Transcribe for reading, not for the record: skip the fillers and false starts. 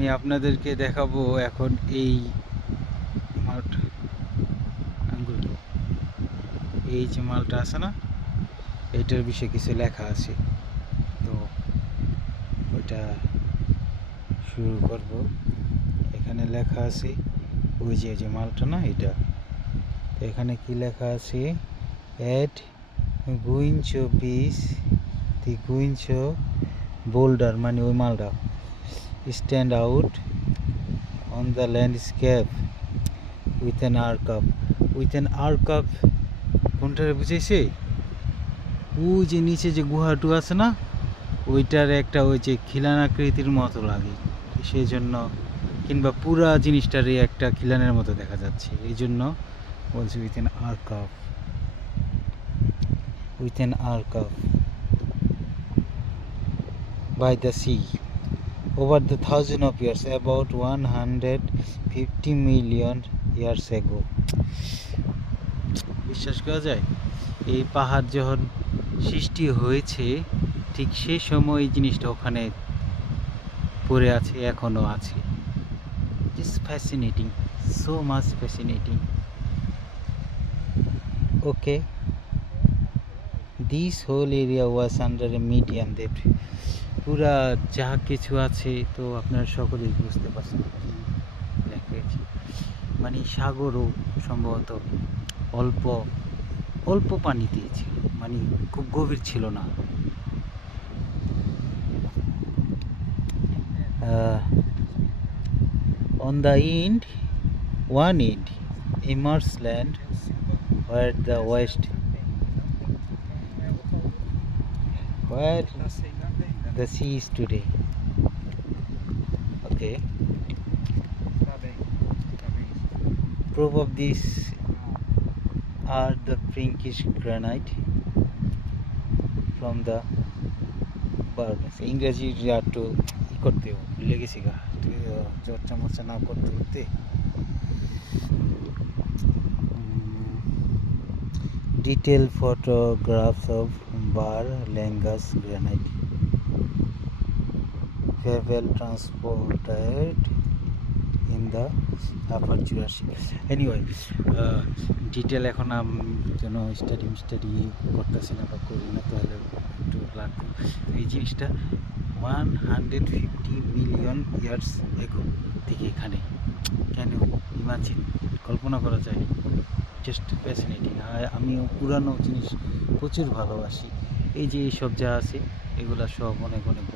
আমি আপনাদেরকে দেখাবো এখন এই মালটা, আঙ্গুরটা, এই যে মালটা আছে না, এইটার বিষয়ে কিছু লেখা আছে। তো ওইটা শুরু করব। এখানে লেখা আছে ওই যে মালটা না, এটা। তো এখানে কি লেখা আছে, এড Guincho beach the Guincho boulder, মানে ওই মালটা stand out on the landscape with an আর্কাপ। উইথ অ্যান আর্কাপ কোনটারে বুঝেছে? ওই যে নিচে যে গুহাটু আছে না, ওইটার একটা ওই যে খিলানাকৃতির মতো লাগে, সেই জন্য, কিংবা পুরা জিনিসটারই একটা খিলানের মতো দেখা যাচ্ছে, এই জন্য বলছি উইথ অ্যান আর্কাপ, উইথ অ্যান আর্কাপ by the sea over the thousand of years, about 150 million years ago. বিশ্বাস করা যায়? এই পাহাড় যখন সৃষ্টি হয়েছে ঠিক সেই সময় এই জিনিসটা ওখানে পড়ে আছে, এখনো আছে। It's fascinating, so much fascinating. Okay, this whole area was under a medium depth. পুরা যা কিছু আছে তো আপনারা সকলেই বুঝতে পারছেন কি লেখেছি, মানে সাগরও সম্ভবত অল্প অল্প পানিতেই ছিল, মানে খুব গভীর ছিল না। On the end, one end, immense land where the west, where the sea is today. Okay. Proof of this are the pinkish granite from the Barbus. ইংরেজি একটু করতে ভুলে গেছি গা, চর্চা মর্চা না করতে করতে। Detailed photographs of Bar Langas granite, Favel transported in the upper Jurassic. Anyway, detail এখন যেন স্টাডি করতেছি না বা করি না, তাহলে একটু লাগবে। এই জিনিসটা 150 মিলিয়ন ইয়ার্স এগো থেকে এখানে, কেন ইমাজিন, কল্পনা করা যায়? Just fascinating. আর আমিও পুরানো জিনিস প্রচুর ভালোবাসি। এই যে এইসব যা আছে এগুলা সব অনেক অনেক